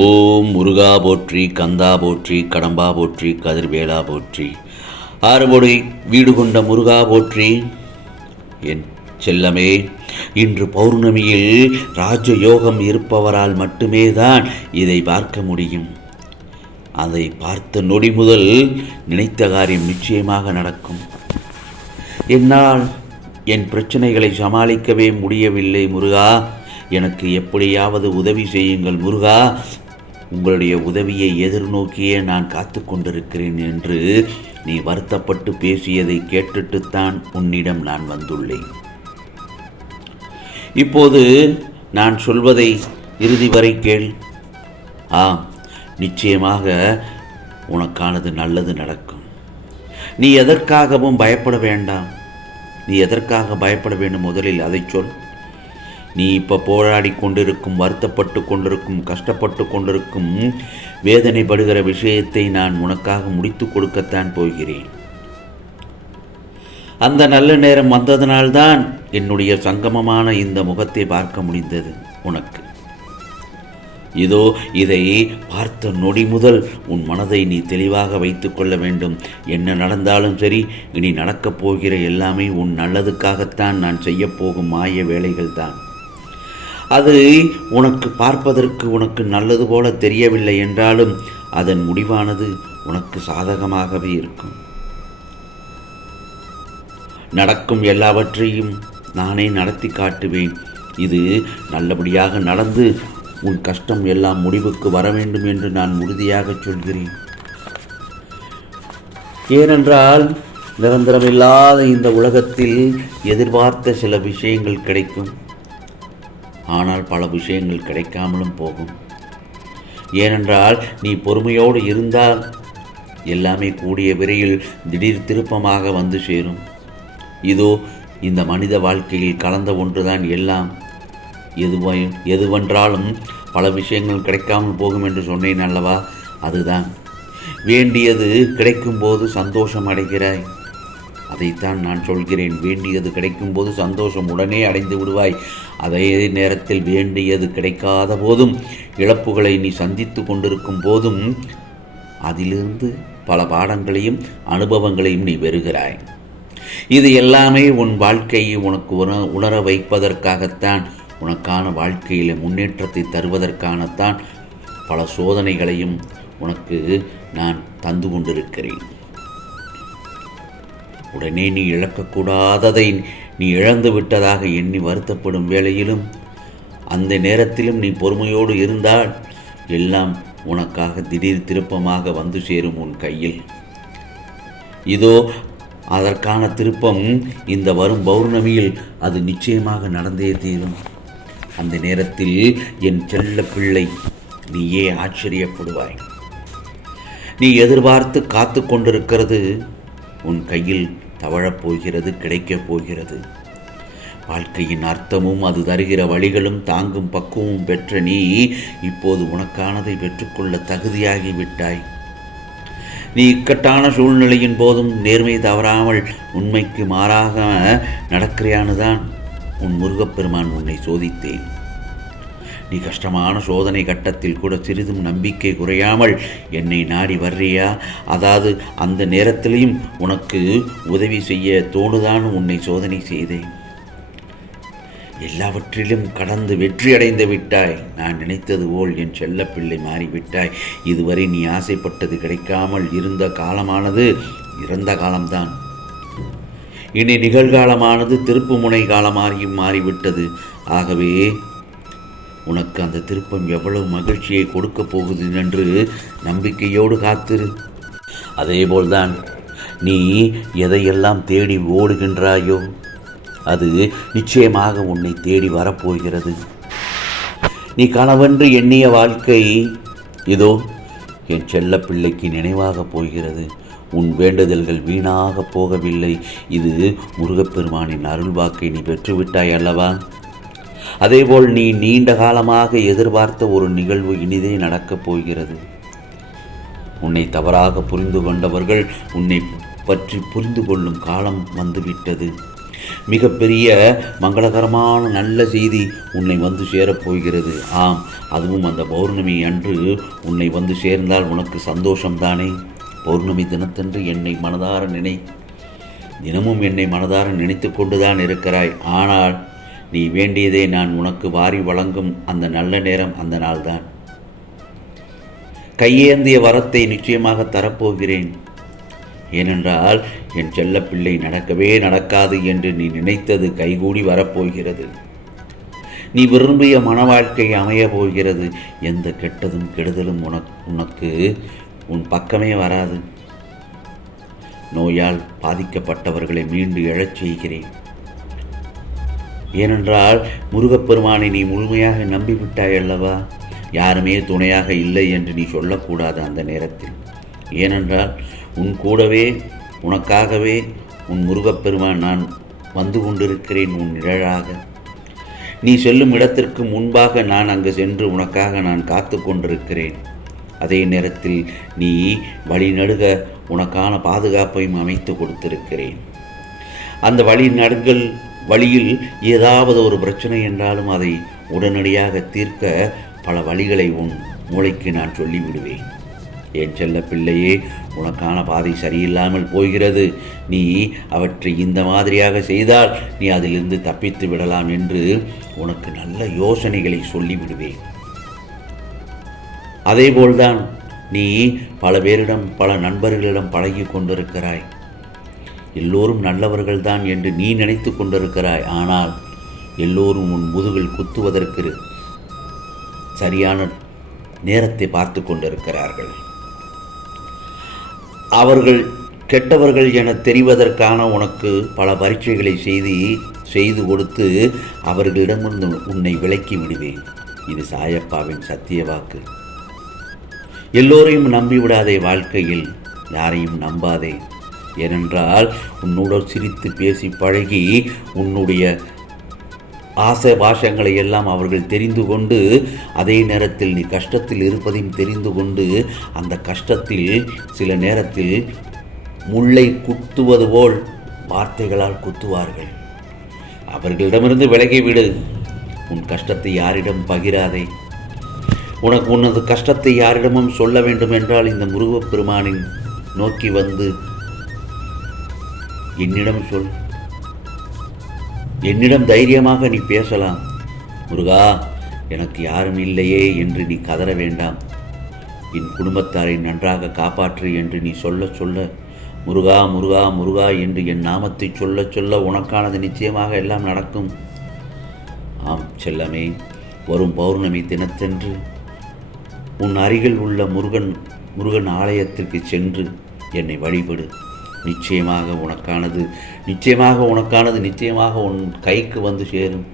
ஓம் முருகா போற்றி கந்தா போற்றி கடம்பா போற்றி கதிர்வேலா போற்றி. ஆறுபொடி வீடு கொண்ட முருகா போற்றி. என் செல்லமே இன்று பௌர்ணமியில் ராஜயோகம் இருப்பவரால் மட்டுமே தான் இதை பார்க்க முடியும். அதை பார்த்த நொடி முதல் நினைத்த காரியம் நிச்சயமாக நடக்கும். என்னால் என் பிரச்சனைகளை சமாளிக்கவே முடியவில்லை முருகா. எனக்கு எப்படியாவது உதவி செய்யுங்கள் முருகா. உங்களுடைய உதவியை எதிர்நோக்கியே நான் காத்து கொண்டிருக்கிறேன் என்று நீ வருத்தப்பட்டு பேசியதை கேட்டுட்டுத்தான் உன்னிடம் நான் வந்துள்ளேன். இப்போது நான் சொல்வதை இறுதி வரை கேள். ஆ நிச்சயமாக உனக்கானது நல்லது நடக்கும். நீ எதற்காகவும் பயப்பட வேண்டாம். நீ எதற்காக பயப்பட வேண்டும் முதலில் அதை சொல். நீ இப்போ போராடி கொண்டிருக்கும் வருத்தப்பட்டு கொண்டிருக்கும் கஷ்டப்பட்டு கொண்டிருக்கும் வேதனைப்படுகிற விஷயத்தை நான் உனக்காக முடித்து கொடுக்கத்தான் போகிறேன். அந்த நல்ல நேரம் வந்ததனால்தான் என்னுடைய சங்கமமான இந்த முகத்தை பார்க்க முடிந்தது உனக்கு. இதோ இதை பார்த்த நொடி முதல் உன் மனதை நீ தெளிவாக வைத்துக் கொள்ள வேண்டும். என்ன நடந்தாலும் சரி இனி நடக்கப் போகிற எல்லாமே உன் நல்லதுக்காகத்தான் நான் செய்யப்போகும் மாய வேலைகள் தான் அது உனக்கு பார்ப்பதற்கு உனக்கு நல்லது போல தெரியவில்லை என்றாலும் அதன் முடிவானது உனக்கு சாதகமாகவே இருக்கும். நடக்கும் எல்லாவற்றையும் நானே நடத்தி காட்டுவேன். இது நல்லபடியாக நடந்து உன் கஷ்டம் எல்லாம் முடிவுக்கு வர வேண்டும் என்று நான் உறுதியாக சொல்கிறேன். ஏனென்றால் நிரந்தரமில்லாத இந்த உலகத்தில் எதிர்பார்த்த சில விஷயங்கள் கிடைக்கும். ஆனால் பல விஷயங்கள் கிடைக்காமலும் போகும். ஏனென்றால் நீ பொறுமையோடு இருந்தால் எல்லாமே கூடிய விரையில் திடீர் திருப்பமாக வந்து சேரும். இதோ இந்த மனித வாழ்க்கையில் கலந்த ஒன்றுதான் எல்லாம். எதுவை எதுவென்றாலும் பல விஷயங்கள் கிடைக்காமல் போகும் என்று சொன்னேன் அல்லவா? அதுதான். வேண்டியது கிடைக்கும்போது சந்தோஷம் அடைகிறாய். அதைத்தான் நான் சொல்கிறேன். வேண்டியது கிடைக்கும் போது சந்தோஷம் உடனே அடைந்து விடுவாய். அதே நேரத்தில் வேண்டியது கிடைக்காத போதும் இழப்புகளை நீ சந்தித்து கொண்டிருக்கும் போதும் அதிலிருந்து பல பாடங்களையும் அனுபவங்களையும் நீ பெறுகிறாய். இது எல்லாமே உன் வாழ்க்கையை உனக்கு உண உணர வைப்பதற்காகத்தான் உனக்கான வாழ்க்கையில் முன்னேற்றத்தை தருவதற்கானத்தான் பல சோதனைகளையும் உனக்கு நான் தந்து கொண்டிருக்கிறேன். உடனே நீ இழக்கக்கூடாததை நீ இழந்து விட்டதாக எண்ணி வருத்தப்படும் வேளையிலும் அந்த நேரத்திலும் நீ பொறுமையோடு இருந்தால் எல்லாம் உனக்காக திடீர் திருப்பமாக வந்து சேரும் உன் கையில். இதோ அதற்கான திருப்பம் இந்த வரும் பௌர்ணமியில் அது நிச்சயமாக நடந்தே தீரும். அந்த நேரத்தில் என் செல்ல பிள்ளை நீயே ஆச்சரியப்படுவாய். நீ எதிர்பார்த்து காத்து கொண்டிருக்கிறது உன் கையில் தவழப் போகிறது கிடைக்கப் போகிறது. வாழ்க்கையின் அர்த்தமும் அது தருகிற வழிகளும் தாங்கும் பக்குவமும் பெற்ற நீ இப்போது உனக்கானதை பெற்றுக்கொள்ள தகுதியாகி விட்டாய் நீ இக்கட்டான சூழ்நிலையின் போதும் நேர்மை தவறாமல் உண்மைக்கு மாறாக நடக்கிறையானுதான். உன் முருகப்பெருமான் உன்னை சோதித்தேன். நீ கஷ்டமான சோதனை கட்டத்தில் கூட சிறிதும் நம்பிக்கை குறையாமல் என்னை நாடி வர்றியா? அதாவது அந்த நேரத்திலையும் உனக்கு உதவி செய்ய தோணுதான் உன்னை சோதனை செய்தேன். எல்லாவற்றிலும் கடந்து வெற்றி அடைந்து விட்டாய். நான் நினைத்தது போல் என் செல்லப்பிள்ளை மாறிவிட்டாய். இதுவரை நீ ஆசைப்பட்டது கிடைக்காமல் இருந்த காலமானது இறந்த காலம்தான். இனி நிகழ்காலமானது திருப்பு முனை காலமாகியும் மாறிவிட்டது. ஆகவே உனக்கு அந்த திருப்பம் எவ்வளவு மகிழ்ச்சியை கொடுக்கப் போகுது என்று நம்பிக்கையோடு காத்திரு. அதேபோல்தான் நீ எதையெல்லாம் தேடி ஓடுகின்றாயோ அது நிச்சயமாக உன்னை தேடி வரப்போகிறது. நீ கணவன்று எண்ணிய வாழ்க்கை இதோ என் செல்ல பிள்ளைக்கு நினைவாக போகிறது. உன் வேண்டுதல்கள் வீணாக போகவில்லை. இது முருகப்பெருமானின் அருள்வாக்கை நீ பெற்றுவிட்டாய் அல்லவா? அதேபோல் நீ நீண்ட காலமாக எதிர்பார்த்த ஒரு நிகழ்வு இனிதே நடக்கப் போகிறது. உன்னை தவறாக புரிந்து கொண்டவர்கள் உன்னை பற்றி புரிந்து கொள்ளும் காலம் வந்துவிட்டது. மிகப்பெரிய மங்களகரமான நல்ல செய்தி உன்னை வந்து சேரப்போகிறது ஆம் அதுவும் அந்த பௌர்ணமி அன்று உன்னை வந்து சேர்ந்தால் உனக்கு சந்தோஷம்தானே? பௌர்ணமி தினத்தன்று என்னை மனதார நினை தினமும் என்னை மனதார நினைத்து கொண்டுதான் இருக்கிறாய். ஆனால் நீ வேண்டியதை நான் உனக்கு வாரி வழங்கும் அந்த நல்ல நேரம் அந்த நாள்தான். கையேந்திய வரத்தை நிச்சயமாக தரப்போகிறேன். ஏனென்றால் என் செல்லப்பிள்ளை நடக்கவே நடக்காது என்று நீ நினைத்தது கைகூடி வரப்போகிறது. நீ விரும்பிய மன வாழ்க்கை அமையப் போகிறது. எந்த கெட்டதும் கெடுதலும் உனக்கு உனக்கு உன் பக்கமே வராது. நோயால் பாதிக்கப்பட்டவர்களை மீண்டு எழச் செய்கிறேன். ஏனென்றால் முருகப்பெருமானை நீ முழுமையாக நம்பிவிட்டாய் அல்லவா யாருமே துணையாக இல்லை என்று நீ சொல்லக்கூடாது அந்த நேரத்தில். ஏனென்றால் உன் கூடவே உனக்காகவே உன் முருகப்பெருமான் நான் வந்து கொண்டிருக்கிறேன் உன் நிழலாக. நீ செல்லும் இடத்திற்கு முன்பாக நான் அங்கு சென்று உனக்காக நான் காத்து கொண்டிருக்கிறேன். அதே நேரத்தில் நீ வழிநடுக உனக்கான பாதுகாப்பையும் அமைத்து கொடுத்திருக்கிறேன். அந்த வழி நடுங்கள் வழியில் ஏதாவது ஒரு பிரச்சனை என்றாலும் அதை உடனடியாக தீர்க்க பல வழிகளை உன் மூளைக்கு நான் சொல்லிவிடுவேன். என் செல்ல பிள்ளையே உனக்கான பாதை சரியில்லாமல் போகிறது. நீ அவற்றை இந்த மாதிரியாக செய்தால் நீ அதிலிருந்து தப்பித்து விடலாம் என்று உனக்கு நல்ல யோசனைகளை சொல்லிவிடுவேன். அதேபோல்தான் நீ பல பேரிடம் பல நண்பர்களிடம் பழகி கொண்டிருக்கிறாய். எல்லோரும் நல்லவர்கள்தான் என்று நீ நினைத்து கொண்டிருக்கிறாய். ஆனால் எல்லோரும் உன் முதுகில் குத்துவதற்கு சரியான நேரத்தை பார்த்து கொண்டிருக்கிறார்கள். அவர்கள் கெட்டவர்கள் என தெரிவதற்கான உனக்கு பல பரீட்சைகளை செய்து செய்து கொடுத்து அவர்களிடமிருந்து உன்னை விலக்கி விடுவேன். இது சாயப்பாவின் சத்திய வாக்கு. எல்லோரையும் நம்பிவிடாதே வாழ்க்கையில் யாரையும் நம்பாதே. ஏனென்றால் உன்னோட சிரித்து பேசி பழகி உன்னுடைய ஆசை பாஷங்களை எல்லாம் அவர்கள் தெரிந்து கொண்டு அதே நேரத்தில் நீ கஷ்டத்தில் இருப்பதையும் தெரிந்து கொண்டு அந்த கஷ்டத்தில் சில நேரத்தில் முள்ளை குத்துவது போல் வார்த்தைகளால் குத்துவார்கள். அவர்களிடமிருந்து விலகிவிடு உன் கஷ்டத்தை யாரிடம் பகிராதே. உனக்கு உனது கஷ்டத்தை யாரிடமும் சொல்ல வேண்டும் என்றால் இந்த முருகப்பெருமானின் நோக்கி வந்து என்னிடம் சொல். என்னிடம் தைரியமாக நீ பேசலாம். முருகா எனக்கு யாரும் இல்லையே என்று நீ கதற வேண்டாம். என் குடும்பத்தாரை நன்றாக காப்பாற்று என்று நீ சொல்ல சொல்ல முருகா முருகா முருகா என்று என் நாமத்தை சொல்ல சொல்ல உனக்கானது நிச்சயமாக எல்லாம் நடக்கும். ஆம் செல்லமே வரும் பௌர்ணமி தினத்தன்று உன் அருகில் உள்ள முருகன் முருகன் ஆலயத்திற்கு சென்று என்னை வழிபடு. நிச்சயமாக உனக்கானது நிச்சயமாக உனக்கானது நிச்சயமாக உன் கைக்கு வந்து சேரும்.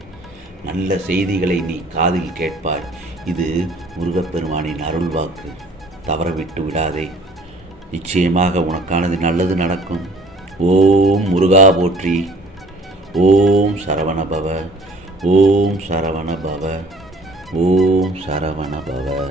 நல்ல செய்திகளை நீ காதில் கேட்பாய். இது முருகப்பெருமானின் அருள்வாக்கு தவறவிட்டு விடாதே. நிச்சயமாக உனக்கானது நல்லது நடக்கும். ஓம் முருகா போற்றி. ஓம் சரவண பவ. ஓம் சரவண பவ. ஓம் சரவண பவ.